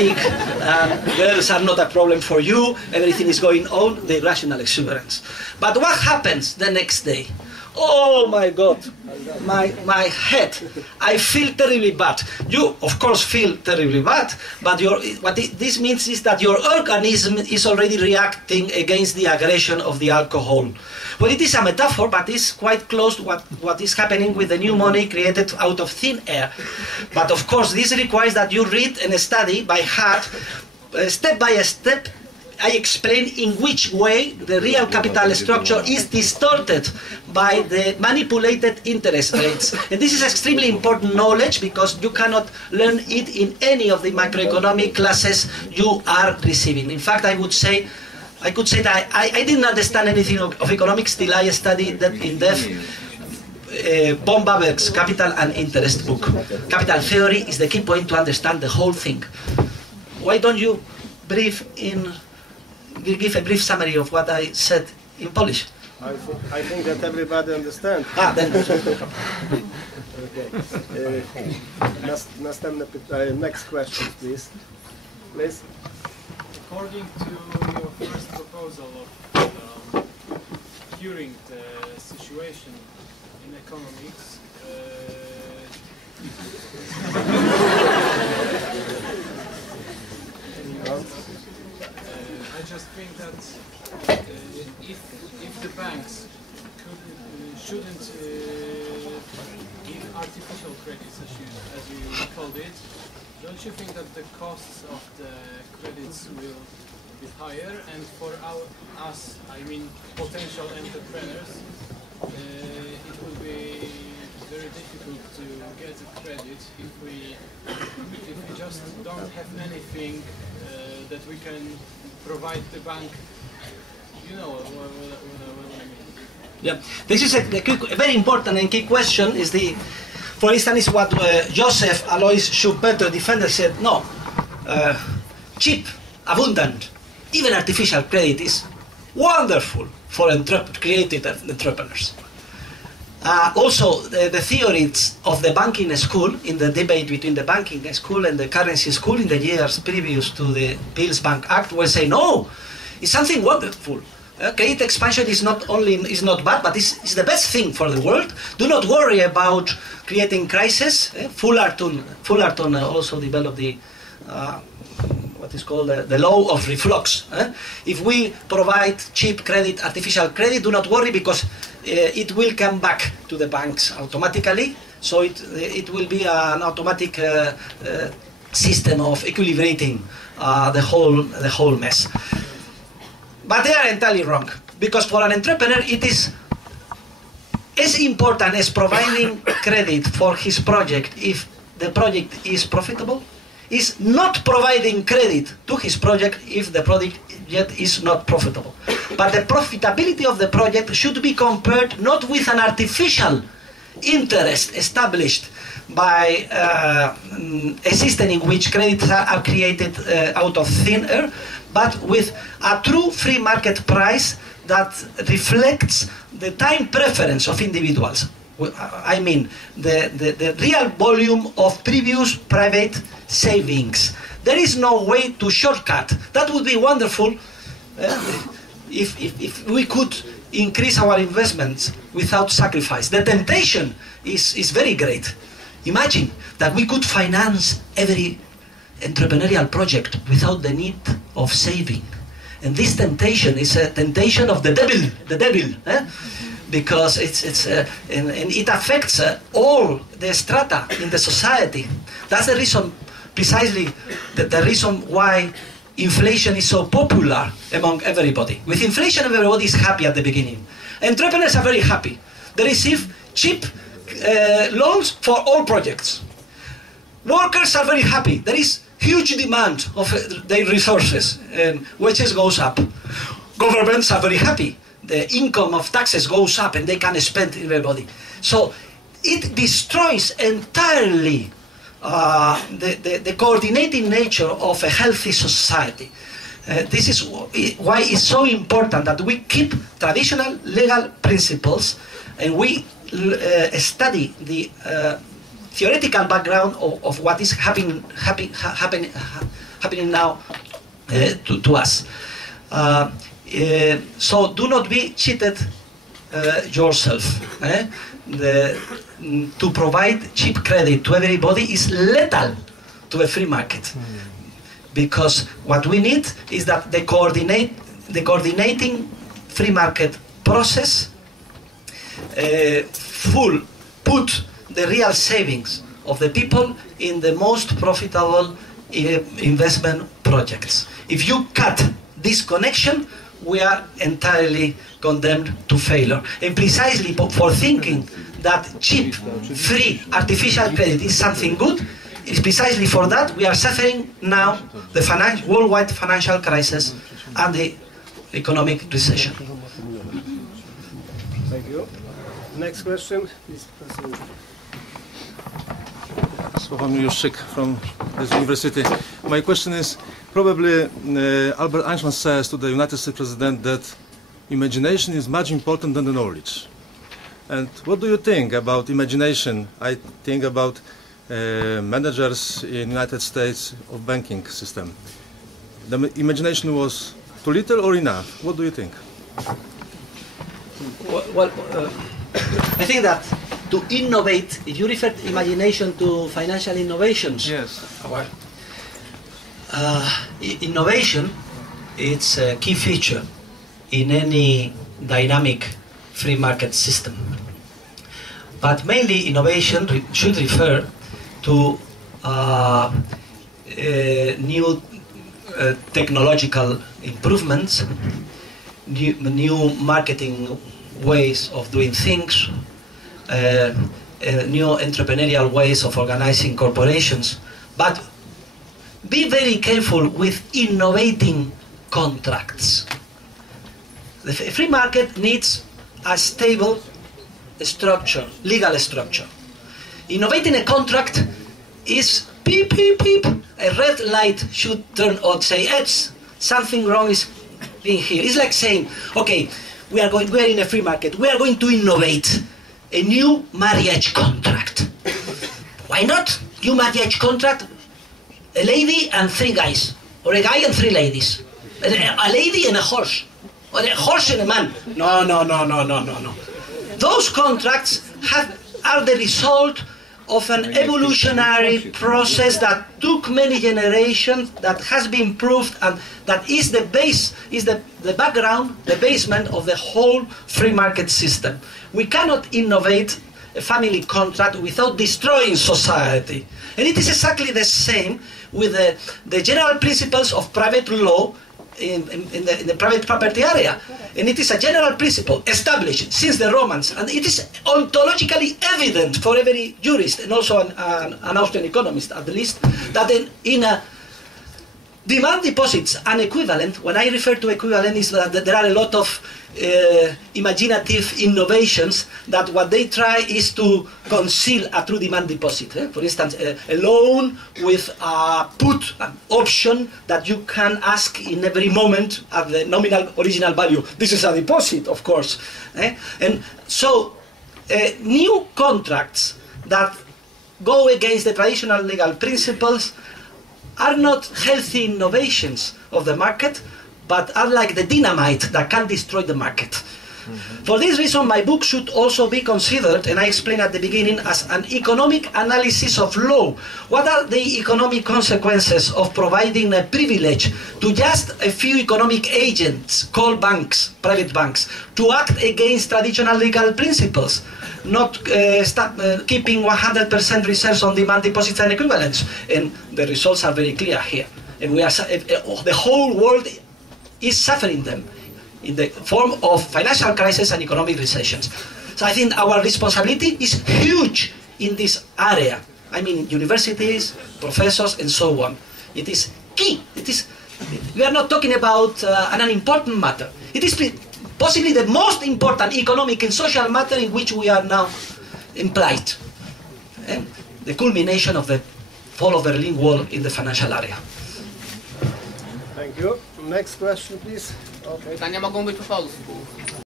artistic, girls are not a problem for you, everything is going on, the irrational exuberance. But what happens the next day? Oh my God, my head, I feel terribly bad. You, of course, feel terribly bad, but this means is that your organism is already reacting against the aggression of the alcohol. Well, it is a metaphor, but it's quite close to what is happening with the new money created out of thin air. But of course, this requires that you read and study by heart, step by step. I explain in which way the real capital structure is distorted by the manipulated interest rates. And this is extremely important knowledge because you cannot learn it in any of the macroeconomic classes you are receiving. In fact, I could say that I didn't understand anything of economics till I studied that in depth. Von Baberg's Capital and Interest book. Capital theory is the key point to understand the whole thing. Why don't you give a brief summary of what I said in Polish? I think that everybody understands. Then. Okay. Next question, please. Please. According to your first proposal of curing the situation in economics, I just think that if the banks shouldn't give artificial credits, as you called it, don't you think that the costs of the credits will be higher? And for us, I mean potential entrepreneurs, it will be very difficult to get a credit if we just don't have anything that we can provide the bank. You know what I mean? Yeah, this is a very important and key question. For instance, is what Joseph Alois Schumpeter, defender, said. No, cheap, abundant, even artificial credit is wonderful for creative entrepreneurs. Also, the theories of the banking school, in the debate between the banking school and the currency school in the years previous to the Pills Bank Act, will say, no, it's something wonderful. Credit expansion is not bad, but it's the best thing for the world. Do not worry about creating crisis. Fullerton also developed the what is called the law of reflux. If we provide cheap credit, artificial credit, do not worry because it will come back to the banks automatically. So it will be an automatic system of equilibrating the whole mess. But they are entirely wrong, because for an entrepreneur it is as important as providing credit for his project if the project is profitable, is not providing credit to his project if the project yet is not profitable. But the profitability of the project should be compared not with an artificial interest established by a system in which credits are created out of thin air, but with a true free market price that reflects the time preference of individuals. I mean, the real volume of previous private savings. There is no way to shortcut. That would be wonderful if we could increase our investments without sacrifice. The temptation is very great. Imagine that we could finance every entrepreneurial project without the need of saving. And this temptation is a temptation of the devil, because and it affects all the strata in the society. That's the reason, precisely the reason why inflation is so popular among everybody. With inflation, everybody is happy at the beginning. Entrepreneurs are very happy. They receive cheap loans for all projects. Workers are very happy. There is huge demand of their resources and wages goes up. Governments are very happy. The income of taxes goes up and they can spend everybody. So it destroys entirely the coordinating nature of a healthy society. This is why it's so important that we keep traditional legal principles and we study the theoretical background of what is happening happening now to us. So do not be cheated yourself. To provide cheap credit to everybody is lethal to a free market, because what we need is that the coordinating free market process put the real savings of the people in the most profitable investment projects. If you cut this connection, we are entirely condemned to failure. And precisely for thinking that cheap, free, artificial credit is something good, it's precisely for that we are suffering now the worldwide financial crisis and the economic recession. Thank you. Next question, please. I'm Juszczyk from this university. My question is, probably Albert Einstein says to the United States President that imagination is much important than the knowledge. And what do you think about imagination? I think about managers in the United States of banking system. The imagination was too little or enough? What do you think? Well, I think that to innovate, if you refer to imagination to financial innovations, Yes. well, innovation is a key feature in any dynamic free market system. But mainly innovation should refer to new technological improvements, new marketing ways of doing things, new entrepreneurial ways of organizing corporations. But be very careful with innovating contracts. The free market needs a stable structure, legal structure. Innovating a contract is beep, beep, beep. A red light should turn on, say, something wrong is being here. It's like saying, okay, we are in a free market. We are going to innovate a new marriage contract. Why not? New marriage contract, a lady and 3 guys, or a guy and 3 ladies, a lady and a horse, or a horse and a man. No, no, no, no, no, no, no. Those contracts are the result of an evolutionary process that took many generations, that has been proved, and that is the base, is the background, the basement of the whole free market system. We cannot innovate a family contract without destroying society. And it is exactly the same with the general principles of private law in the private property area. And it is a general principle established since the Romans, and it is ontologically evident for every jurist and also an Austrian economist at least, that in a demand deposits and equivalent, when I refer to equivalent, is that there are a lot of imaginative innovations that what they try is to conceal a true demand deposit. For instance, a loan with a put, an option that you can ask in every moment at the nominal original value. This is a deposit, of course. And so new contracts that go against the traditional legal principles are not healthy innovations of the market, but are like the dynamite that can destroy the market. For this reason, my book should also be considered, and I explained at the beginning, as an economic analysis of law. What are the economic consequences of providing a privilege to just a few economic agents, called banks, private banks, to act against traditional legal principles, not keeping 100% reserves on demand deposits and equivalents? And the results are very clear here. And we are, the whole world is suffering them in the form of financial crisis and economic recessions. So I think our responsibility is huge in this area. I mean, universities, professors, and so on. It is key. We are not talking about an unimportant matter. It is possibly the most important economic and social matter in which we are now implied. The culmination of the fall of the Berlin Wall in the financial area. Thank you. Next question, please. Okay. Pytania mogą być po polsku.